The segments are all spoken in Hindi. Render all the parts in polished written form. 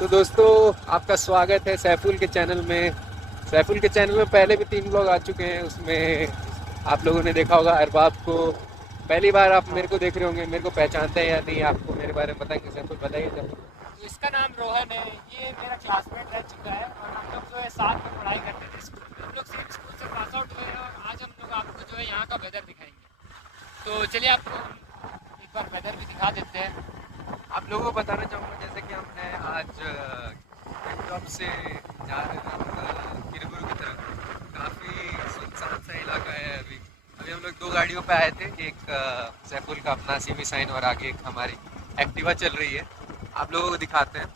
तो दोस्तों, आपका स्वागत है सैफुल के चैनल में। सैफुल के चैनल में पहले भी 3 ब्लॉग आ चुके हैं। उसमें आप लोगों ने देखा होगा अरबाब को। पहली बार आप मेरे को देख रहे होंगे। मेरे को पहचानते हैं या नहीं, आपको मेरे बारे में बताएंगे। सैफुल बताइए जब। तो इसका नाम रोहन है। ये मेरा क्लासमेट रह चुका है और हम लोग जो है साथ में पढ़ाई करते थे स्कूल में। हम लोग सेम स्कूल से पास आउट हुए हैं और आज हम लोग आपको जो है यहाँ का वेदर दिखाएंगे। तो चलिए आपको हम एक बार वेदर भी दिखा देते हैं। आप लोगों को बताना चाहूँगा जैसे कि हम हैं आज गंगटॉप से जा रहे हैं किरबुरु की तरफ। काफ़ी सुनसान सा इलाका है। अभी अभी हम लोग 2 गाड़ियों पे आए थे। एक सैफुल का अपना सीवी साइन और आगे एक हमारी एक्टिवा चल रही है। आप लोगों को दिखाते हैं।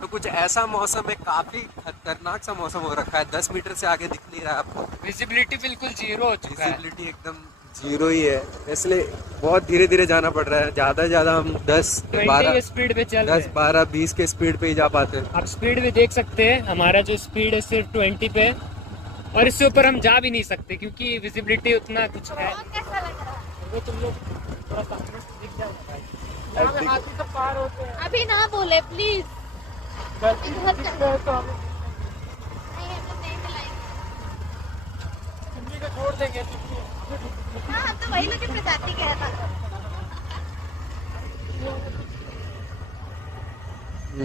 तो कुछ ऐसा मौसम है, काफ़ी खतरनाक सा मौसम हो रखा है। 10 मीटर से आगे दिख नहीं रहा है आपको। विजिबिलिटी बिल्कुल जीरो हो चुका है। विजिबिलिटी एकदम जीरो ही है, इसलिए बहुत धीरे धीरे जाना पड़ रहा है। ज़्यादा से ज़्यादा हम 10 20 12 स्पीड पे चल रहे 10 हैं। 12 20 के स्पीड पे ही जा पाते हैं। आप स्पीड भी देख सकते हैं। हमारा जो स्पीड है सिर्फ 20 पे है और इससे ऊपर हम जा भी नहीं सकते क्योंकि विजिबिलिटी उतना कुछ है। कैसा लग रहा है? वो तुम लोग थोड़ा सामने से दिख जाएगा। यहाँ पे हाथी सब पार होते हैं। अभी ना बोले प्लीज। गलती इधर दिख चल। रहा है तो हमें नहीं हम लोग नहीं मिलाएंगे। चुन्नी को छोड़ देंगे। हाँ हम तो वही लोग की प्रजाति के हैं ना।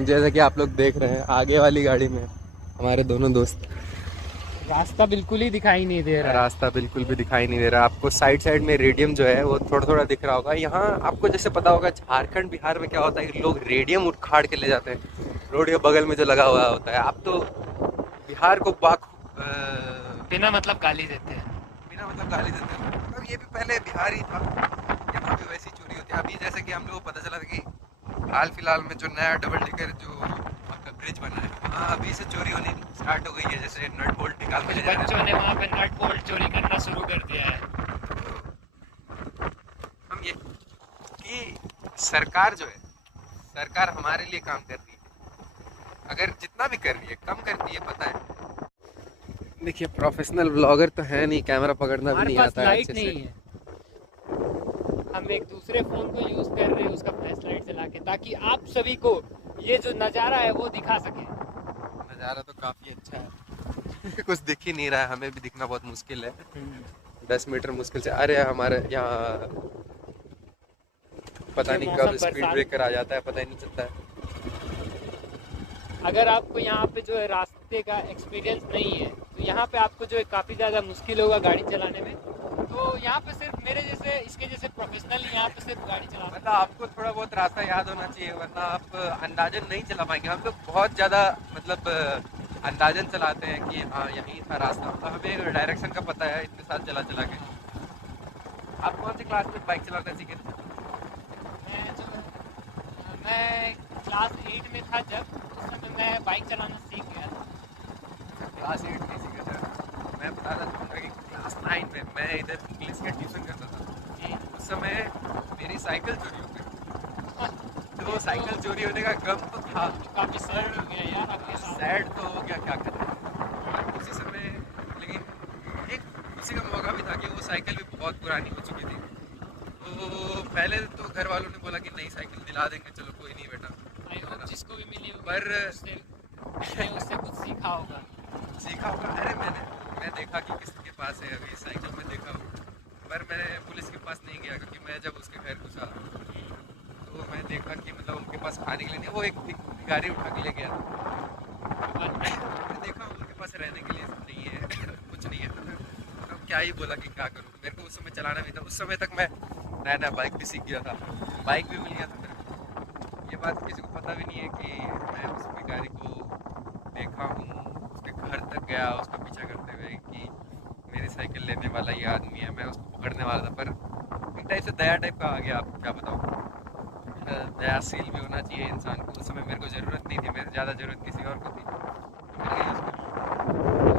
जैसा कि आप लोग देख रहे हैं, आगे वाली गाड़ी में हमारे दोनों दोस्त। रास्ता बिल्कुल ही दिखाई नहीं दे रहा है। रास्ता बिल्कुल भी दिखाई नहीं दे रहा। आपको साइड साइड में रेडियम जो है वो थोड़ा थोड़ा दिख रहा होगा। यहाँ आपको जैसे पता होगा झारखंड बिहार में क्या होता है कि लोग रेडियम उखाड़ के ले जाते हैं रोड के बगल में जो लगा हुआ होता है। आप तो बिहार को बिना मतलब गाली देते हैं। बिना मतलब गाली देते हैं। मतलब ये भी पहले बिहार ही था, यहाँ भी वैसी चोरी होती है। अभी जैसे कि हम लोग को पता चला था कि हाल फिलहाल में जो नया डबल डेकर जो ब्रिज बना है, हाँ अभी से चोरी होनी स्टार्ट हो गई है। जैसे नट बोल्ट निकाल के ले जा रहे बच्चों ने वहाँ पे नट बोल्ट चोरी करना शुरू कर दिया है। हैं। हम ये कि सरकार जो है, सरकार हमारे लिए काम कर रही है। अगर जितना भी कर रही है कम कर रही है, पता है। देखिए, प्रोफेशनल व्लॉगर तो है नहीं, कैमरा पकड़ना भी हमारे नहीं पास आता है लाइट अच्छे नहीं से। है। हम एक दूसरे फोन को यूज कर रहे हैं उसका फ्लैश लाइट जला के, ताकि आप सभी को ये जो नज़ारा है वो दिखा सके। नज़ारा तो काफ़ी अच्छा है। कुछ दिख ही नहीं रहा है, हमें भी दिखना बहुत मुश्किल है। 10 मीटर मुश्किल से। अरे हमारे यहाँ पता ये नहीं मौसम कब स्पीड बरसात। ब्रेकर आ जाता है, पता ही नहीं चलता है। अगर आपको यहाँ पे जो है रास्ते का एक्सपीरियंस नहीं है तो यहाँ पे आपको जो है काफ़ी ज़्यादा मुश्किल होगा गाड़ी चलाने में। तो यहाँ पे सिर्फ मेरे जैसे इसके जैसे प्रोफेशनल यहाँ पे सिर्फ गाड़ी चला मतलब आपको थोड़ा बहुत रास्ता याद होना चाहिए, वरना आप अंदाजन नहीं चला पाएंगे। हम लोग बहुत ज़्यादा मतलब अंदाजन चलाते हैं कि हाँ यहीं था रास्ता। मतलब हमें डायरेक्शन का पता है इतने साल चला चला के। आप कौन सी क्लास में बाइक चलाना सीखे थे? मैं क्लास 8 में था जब, उस समय मैं बाइक चलाना सीख गया था। क्लास 8 नहीं सीखे थे। मैं बताना चाहूँगा कि क्लास 9 में मैं इधर इंग्लिश का ट्यूशन करता था। उस समय मेरी साइकिल चोरी हो गई। तो साइकिल चोरी होने का गम तो था, काफ़ी सैड हो गया यार आपके साथ। सैड तो हो गया, क्या करें। और उसी समय लेकिन एक खुशी का मौका भी था कि वो साइकिल भी बहुत पुरानी हो चुकी थी। तो पहले तो घर वालों ने बोला कि नई साइकिल दिला देंगे, चलो कोई नहीं बेटा। आई होप जिसको भी मिली होगी पर उससे कुछ सीखा होगा। सीखा होगा। अरे मैं देखा कि किसके पास है अभी साइकिल, में देखा हूँ। पर मैं पुलिस के पास नहीं गया क्योंकि मैं जब उसके घर घुसा तो मैं देखा कि मतलब उनके पास खाने के लिए नहीं, वो एक गाड़ी उठा के ले गया था। मैं देखा उनके पास रहने के लिए नहीं है, कुछ नहीं है। तो क्या ही बोला कि क्या करूँ। मेरे को उस समय चलाना भी था। उस समय तक मैं नया नया बाइक भी सीख गया था, बाइक भी मिल गया था मेरे को। ये बात किसी को पता भी नहीं है कि मैं उस भिखारी को देखा हूँ, उसके घर तक गया उसका पीछा करते हुए कि मेरी साइकिल लेने वाला ये आदमी है। मैं उसको पकड़ने वाला था, पर एक टाइप से दया टाइप का आ गया। आपको क्या बताऊँ, दयाशील भी होना चाहिए इंसान को। उस समय मेरे को ज़रूरत नहीं थी, मेरी ज़्यादा ज़रूरत किसी और को थी।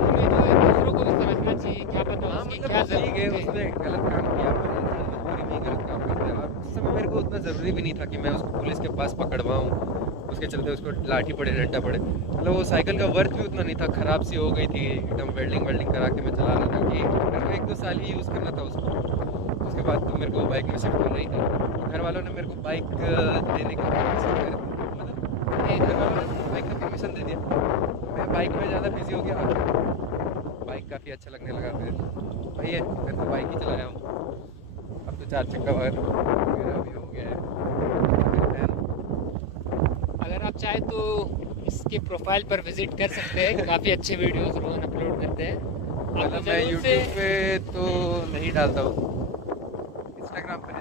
हमें जो है दूसरों को भी समझना चाहिए, क्या पता हाँ उसकी मतलब क्या ठीक है, ज़रूरत है। उसने गलत काम किया, पर इंसान मजबूरी में ही गलत काम करता है। और उस समय मेरे को उतना ज़रूरी भी नहीं था कि मैं उसको पुलिस के पास पकड़वाऊँ, उसके चलते उसको लाठी पड़े डंडा पड़े। मतलब वो साइकिल का वर्थ भी उतना नहीं था, ख़राब सी हो गई थी एकदम। वेल्डिंग करा के मैं चला रहा था कि मेरे को 1-2 साल ही यूज़ करना था उसको। उसके बाद तो मेरे को बाइक में शिफ्ट होना ही था। घर वालों ने मेरे को बाइक देने की कोशिश बाइक का परमिशन दे दिया। मैं बाइक में ज़्यादा बिजी हो गया, बाइक काफ़ी अच्छा लगने लगा फिर वही है, फिर तो बाइक ही चलाया हूँ। अब तो 4 चक्का वगैरह भी हो गया है। अगर आप चाहे तो इसके प्रोफाइल पर विजिट कर सकते हैं, काफ़ी अच्छे वीडियोस रोहन अपलोड करते हैं। आप मतलब मैं जरूर यूट्यूब से पे तो नहीं डालता हूँ, इंस्टाग्राम पे है।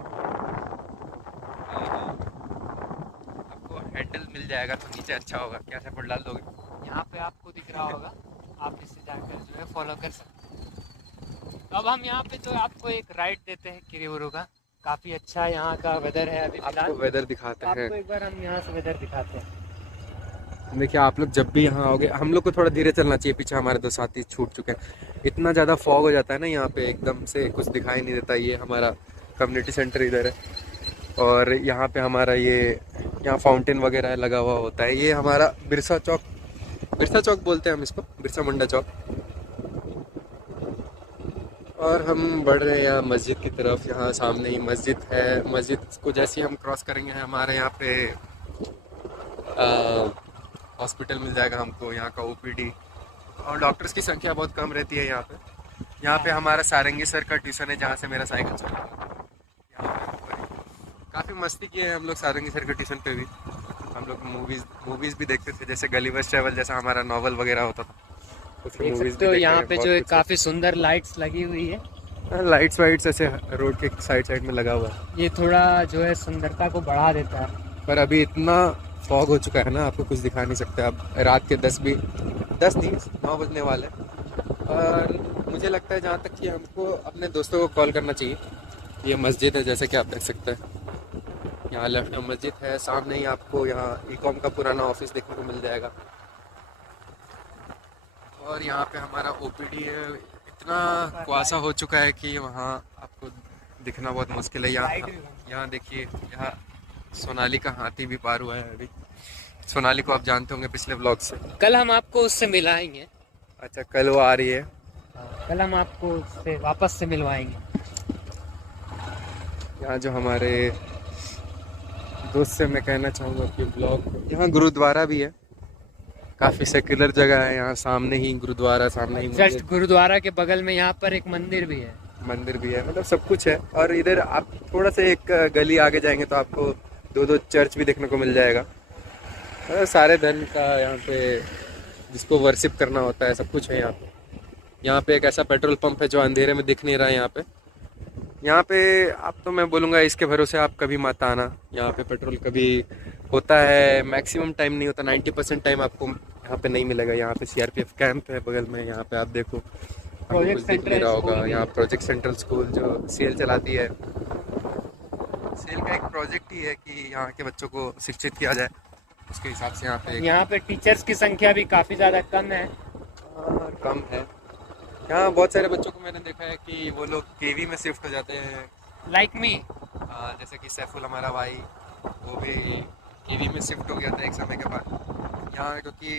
आपको हैंडल मिल जाएगा तो नीचे अच्छा होगा, क्या सपोर्ट डाल दोगे? यहाँ पे आपको दिख रहा होगा, आप इससे जाकर जो है फॉलो कर सकते हैं। तो अब हम यहाँ पे जो आपको एक राइड देते हैं किरीबुरू का, काफ़ी अच्छा यहाँ का वेदर है अभी फिलहाल। आपको वेदर तो दिखाते हैं। आपको एक बार हम यहाँ से वेदर दिखाते हैं। देखिए आप लोग जब भी यहाँ आओगे, हम लोग को थोड़ा धीरे चलना चाहिए, पीछे हमारे 2 साथी छूट चुके हैं। इतना ज़्यादा फॉग हो जाता है ना यहाँ पे, एकदम से कुछ दिखाई नहीं देता। ये हमारा कम्युनिटी सेंटर इधर है, और यहाँ पे हमारा यहाँ फाउंटेन वगैरह लगा हुआ होता है। ये हमारा बिरसा चौक बोलते हैं हम इसको, बिरसा मुंडा चौक। और हम बढ़ रहे हैं यहाँ मस्जिद की तरफ। यहाँ सामने ही मस्जिद है। मस्जिद को जैसे ही हम क्रॉस करेंगे, हमारे यहाँ पे हॉस्पिटल मिल जाएगा हमको, यहाँ का ओपीडी, और डॉक्टर्स की संख्या बहुत कम रहती है यहाँ पे। यहाँ पे हमारा सारंगी सर का ट्यूशन है, जहाँ से मेरा साइकिल चल रहा है। यहाँ पे काफ़ी मस्ती किए हैं हम लोग सारंगी सर के ट्यूशन पे भी। हम लोग मूवीज़ भी देखते थे, जैसे गलीवर ट्रैवल जैसा हमारा नॉवल वगैरह होता था। देख सकते हो यहाँ पे जो है काफ़ी सुंदर लाइट्स लगी हुई है। लाइट्स वाइट्स ऐसे रोड के साइड में लगा हुआ है। ये थोड़ा जो है सुंदरता को बढ़ा देता है। पर अभी इतना फॉग हो चुका है ना, आपको कुछ दिखा नहीं सकते। अब रात के 10 नहीं 9 बजने वाले हैं। और मुझे लगता है जहाँ तक कि हमको अपने दोस्तों को कॉल करना चाहिए। ये मस्जिद है, जैसे कि आप देख सकते हैं, यहाँ लेफ्ट में मस्जिद है, सामने ही आपको यहाँ ईकॉम का पुराना ऑफिस देखने को मिल जाएगा। और यहाँ पे हमारा ओपीडी है। इतना कुआसा हो चुका है कि वहाँ आपको दिखना बहुत मुश्किल है। यहाँ देखिए, यहाँ सोनाली का हाथी भी पार हुआ है अभी। सोनाली को आप जानते होंगे पिछले व्लॉग से। कल हम आपको उससे मिलाएंगे। अच्छा, कल वो आ रही है। कल हम आपको उससे वापस से मिलवाएंगे। यहाँ जो हमारे दोस्त से मैं कहना चाहूँगा कि ब्लॉग, यहाँ गुरुद्वारा भी है, काफ़ी सेक्युलर जगह है। यहाँ सामने ही गुरुद्वारा, सामने ही जस्ट गुरुद्वारा के बगल में यहाँ पर एक मंदिर भी है। मतलब सब कुछ है। और इधर आप थोड़ा सा एक गली आगे जाएंगे तो आपको 2 चर्च भी देखने को मिल जाएगा। सारे धर्म का यहाँ पे जिसको वर्शिप करना होता है, सब कुछ है यहाँ पे। यहाँ पे एक ऐसा पेट्रोल पंप है जो अंधेरे में दिख नहीं रहा है यहाँ पे आप, तो मैं बोलूँगा इसके भरोसे आप कभी मत आना। यहाँ पे पेट्रोल कभी होता है, मैक्सिमम टाइम नहीं होता, 90% टाइम आपको यहाँ पे नहीं मिलेगा। यहाँ पे CRPF कैंप है बगल में। यहाँ पे आप देखो, प्रोजेक्ट दिख नहीं रहा होगा। सेंट्रल यहाँ प्रोजेक्ट सेंट्रल स्कूल जो सेल चलाती है, सेल का एक प्रोजेक्ट ही है कि यहाँ के बच्चों को शिक्षित किया जाए। उसके हिसाब से यहाँ पे टीचर्स की संख्या भी काफ़ी ज़्यादा कम है। कम है। यहाँ बहुत सारे बच्चों को मैंने देखा है कि वो लोग केवी में शिफ्ट हो जाते हैं, लाइक मी। जैसे कि सैफुल हमारा भाई, वो भी केवी में शिफ्ट हो गया था एक समय के बाद। यहाँ क्योंकि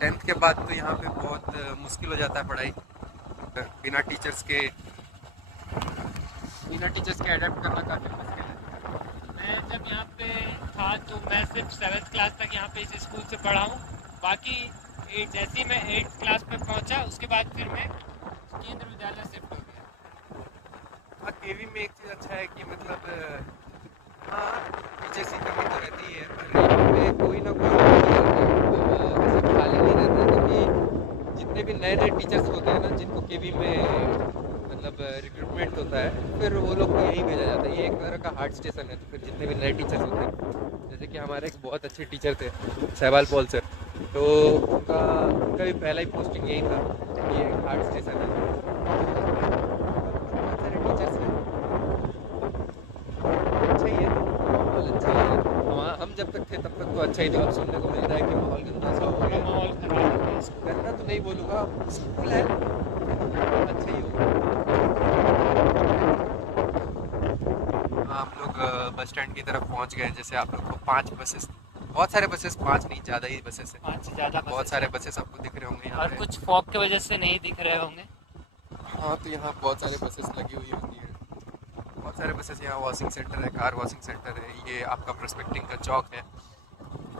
10th के बाद तो यहाँ पे बहुत मुश्किल हो जाता है पढ़ाई, बिना टीचर्स के अडेप्ट करना काफ़ी मुश्किल है। मैं जब यहाँ पे था तो मैं सिर्फ 7th क्लास तक यहाँ पे इस स्कूल से पढ़ा हूँ। बाकी जैसे ही मैं 8th क्लास में पहुँचा, उसके बाद फिर मैं केंद्र विद्यालय शिफ्ट हो गया। और केवी में एक चीज़ अच्छा है कि मतलब हाँ, टीचर्स की कमी तो रहती है, पर यहाँ पे कोई ना कोई ऐसे खाली नहीं रहता, क्योंकि जितने भी नए टीचर्स होते हैं ना, जिनको केवी में मतलब रिक्रूटमेंट होता है, फिर वो लोग को यहीं भेजा जाता है। ये एक तरह का हार्ट स्टेशन है। तो फिर जितने भी नए टीचर्स होते हैं, जैसे कि हमारे एक बहुत अच्छे टीचर थे सहवाल पॉल सर, तो उनका भी पहला ही पोस्टिंग यही था। ये एक हार्ट स्टेशन है। बहुत सारे टीचर्स हैं, अच्छा ही है, माहौल अच्छा ही है। हम जब तक थे तब तक तो अच्छा ही था। अब सुनने को मिल रहा है कि माहौल गंदा सा हो गया। माहौल खराब है। गंदा तो नहीं बोलूँगा, स्कूल है, अच्छा ही होगा। हम लोग बस स्टैंड की तरफ पहुंच गए। जैसे आप लोग को 5 बसेस, बहुत सारे बसेस, 5 नहीं ज़्यादा ही बसेस हैं, 5 से ज़्यादा बहुत सारे बसेस आपको दिख रहे होंगे यहाँ और पे। कुछ फॉग की वजह से नहीं दिख रहे होंगे। हाँ, तो यहाँ बहुत सारे बसेस लगी हुई होती है। बहुत सारे बसेस। यहाँ वॉशिंग सेंटर है, कार वॉशिंग सेंटर है। ये आपका प्रोस्पेक्टिंग का चौक है।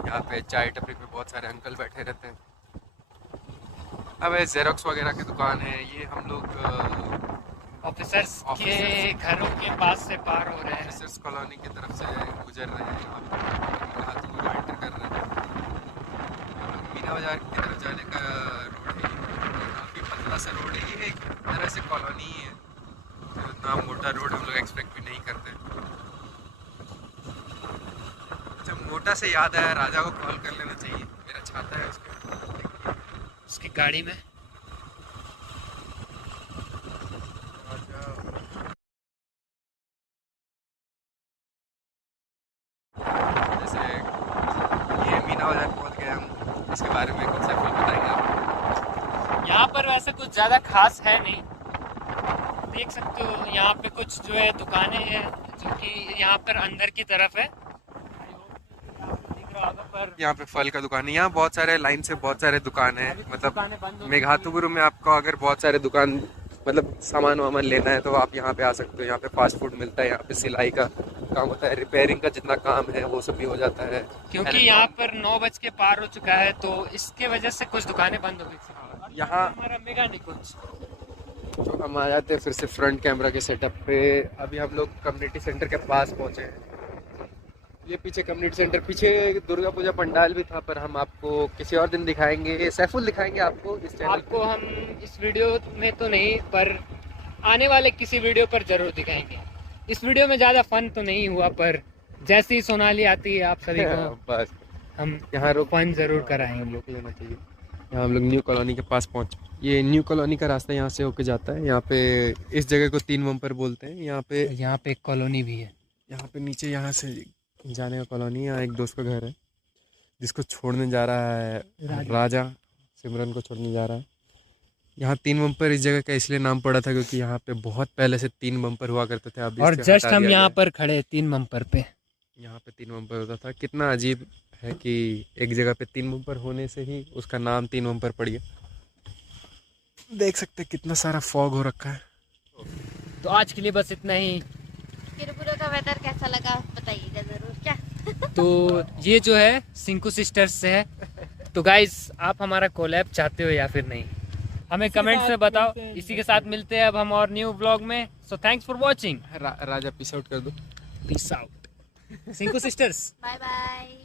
यहाँ पे चाय टपरी पे बहुत सारे अंकल बैठे रहते हैं। अब ये जेरोक्स वगैरह की दुकान है। ये हम लोग ऑफिसर्स के घरों के पास से पार हो रहे हैं। ऑफिसर्स कॉलोनी की तरफ से गुजर रहे हैं। यहाँ पे एंटर कर रहे हैं। हम लोग मीना बाजार की तरफ जाने का रोड है। काफ़ी पतला सा रोड है। ये एक तरह से कॉलोनी ही है, तो इतना मोटा रोड हम लोग एक्सपेक्ट भी नहीं करते। जब मोटा से याद आया, राजा को कॉल कर लेना चाहिए। मेरा छाता है उसकी गाड़ी में। जैसे ये मीना बाजार पहुंच गए हम, इसके बारे में कुछ सैफुल बताएंगे आप? यहाँ पर वैसे कुछ ज़्यादा खास है नहीं, देख सकते हो। यहाँ पे कुछ जो है दुकानें हैं जो कि यहाँ पर अंदर की तरफ है। पर यहाँ पे फल का दुकान है। यहाँ बहुत सारे लाइन से बहुत सारे दुकान है। मतलब मेघातुबुरु में आपको अगर बहुत सारे दुकान मतलब सामान वामान लेना है तो आप यहाँ पे आ सकते हो। यहाँ पे फास्ट फूड मिलता है, यहाँ पे सिलाई का काम होता है, रिपेयरिंग का जितना काम है वो सब भी हो जाता है। क्योंकि यहाँ पर 9 बज के पार हो चुका है तो इसके वजह से कुछ दुकानें बंद हो गई थी। यहाँ हमारा मेगा निकुंज तो हम आ जाते हैं फिर से फ्रंट कैमरा के सेटअप पे। अभी हम लोग कम्युनिटी सेंटर के पास पहुँचे हैं। ये पीछे कम्युनिटी सेंटर, पीछे दुर्गा पूजा पंडाल भी था, पर हम आपको किसी और दिन दिखाएंगे। सैफुल दिखाएंगे आपको इस चैनल आपको हम इस वीडियो में तो नहीं, पर आने वाले किसी वीडियो पर जरूर दिखाएंगे। इस वीडियो में ज़्यादा फन तो नहीं हुआ, पर जैसी ही सोनाली आती है आप सभी को बस हम यहाँ फन जरूर कराएंगे। हम लोग को लेना चाहिए। यहाँ हम लोग न्यू कॉलोनी के पास पहुँच। ये न्यू कॉलोनी का रास्ता यहाँ से होके जाता है। यहाँ पे इस जगह को 3 बम्पर बोलते हैं। यहाँ पे एक कॉलोनी भी है। यहाँ पे नीचे यहाँ से जाने का कॉलोनी। यहाँ एक दोस्त का घर है जिसको छोड़ने जा रहा है राजा। सिमरन को छोड़ने जा रहा है। यहाँ 3 बम्पर इस जगह का इसलिए नाम पड़ा था क्योंकि यहाँ पे बहुत पहले से 3 बम्पर हुआ करते थे। अभी और जस्ट हम यहाँ पर खड़े 3 बम्पर पे। यहाँ पे 3 बम्पर होता था। कितना अजीब है कि एक जगह पे 3 बम्पर होने से ही उसका नाम 3 बम्पर पड़ गया। देख सकते हैं कितना सारा फॉग हो रखा है। तो आज के लिए बस इतना ही। तिरुपुरा का वेदर कैसा लगा बताइएगा जरूर क्या। तो ये जो है सिंकू सिस्टर्स से है। तो गाइज आप हमारा कोलैब चाहते हो या फिर नहीं, हमें कमेंट्स में बताओ। इसी के साथ मिलते हैं अब हम और न्यू ब्लॉग में। So thanks for watching. Raja peace out कर दो। Peace out Sinku sisters. Bye bye.